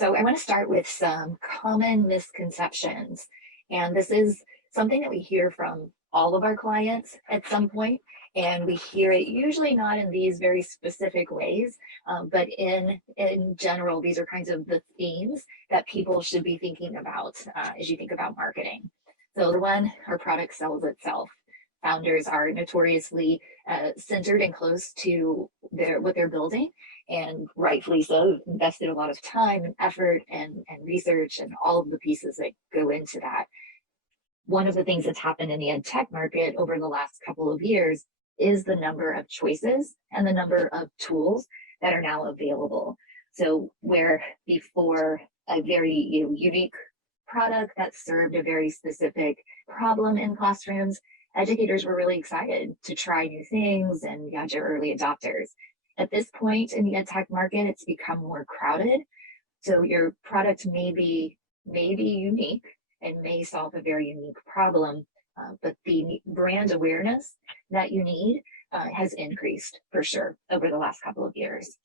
So I want to start with some common misconceptions. And this is something that we hear from all of our clients at some point, and we hear it usually not in these very specific ways, but in general, these are kinds of the themes that people should be thinking about as you think about marketing. So the one, our product sells itself. Founders are notoriously centered and close to what they're building, and rightfully so, invested a lot of time and effort and research and all of the pieces that go into that. One of the things that's happened in the ed tech market over the last couple of years is the number of choices and the number of tools that are now available. So where before a very unique product that served a very specific problem in classrooms, educators were really excited to try new things, and you had your early adopters. At this point in the ed tech market, it's become more crowded. So your product may be unique and may solve a very unique problem, but the brand awareness that you need has increased for sure over the last couple of years.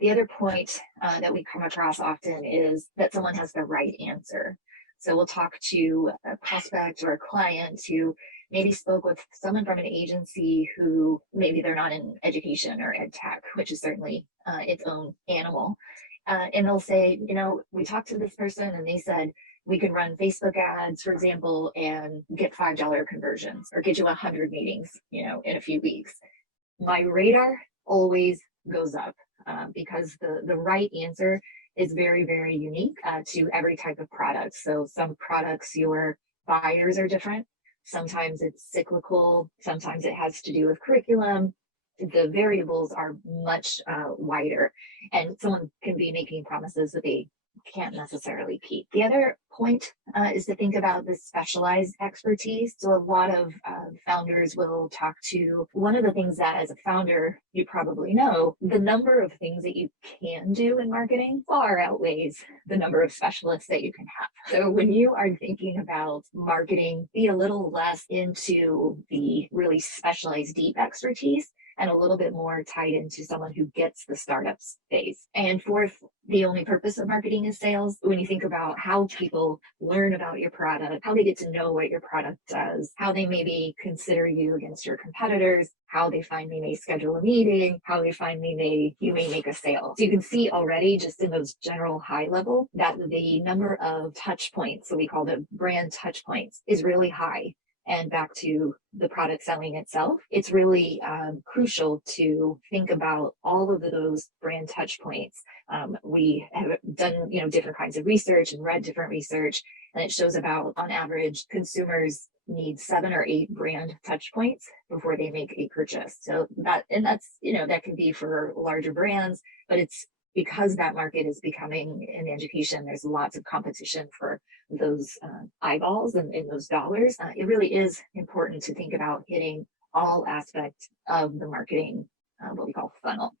The other point that we come across often is that someone has the right answer. So we'll talk to a prospect or a client who maybe spoke with someone from an agency who maybe they're not in education or ed tech, which is certainly its own animal. And they'll say, we talked to this person and they said, we can run Facebook ads, for example, and get $5 conversions or get you 100 meetings, in a few weeks. My radar always goes up because the right answer is very, very unique to every type of product. So some products, your buyers are different. Sometimes it's cyclical. Sometimes it has to do with curriculum. The variables are much wider, and someone can be making promises that they can't necessarily keep. The other point is to think about the specialized expertise. So a lot of founders will talk to one of the things that as a founder, you probably know, the number of things that you can do in marketing far outweighs the number of specialists that you can have. So when you are thinking about marketing, be a little less into the really specialized deep expertise and a little bit more tied into someone who gets the startups phase. And fourth, the only purpose of marketing is sales. When you think about how people learn about your product, how they get to know what your product does, how they maybe consider you against your competitors, how they finally may schedule a meeting, how they finally you may make a sale. So you can see already just in those general high level that the number of touch points, so we call them brand touch points, is really high. And back to the product selling itself, it's really crucial to think about all of those brand touch points. We have done different kinds of research and read different research, and it shows about on average consumers need 7 or 8 brand touch points before they make a purchase. So that's that can be for larger brands, but it's because that market is becoming in education, there's lots of competition for those eyeballs and those dollars. It really is important to think about hitting all aspects of the marketing, what we call funnel.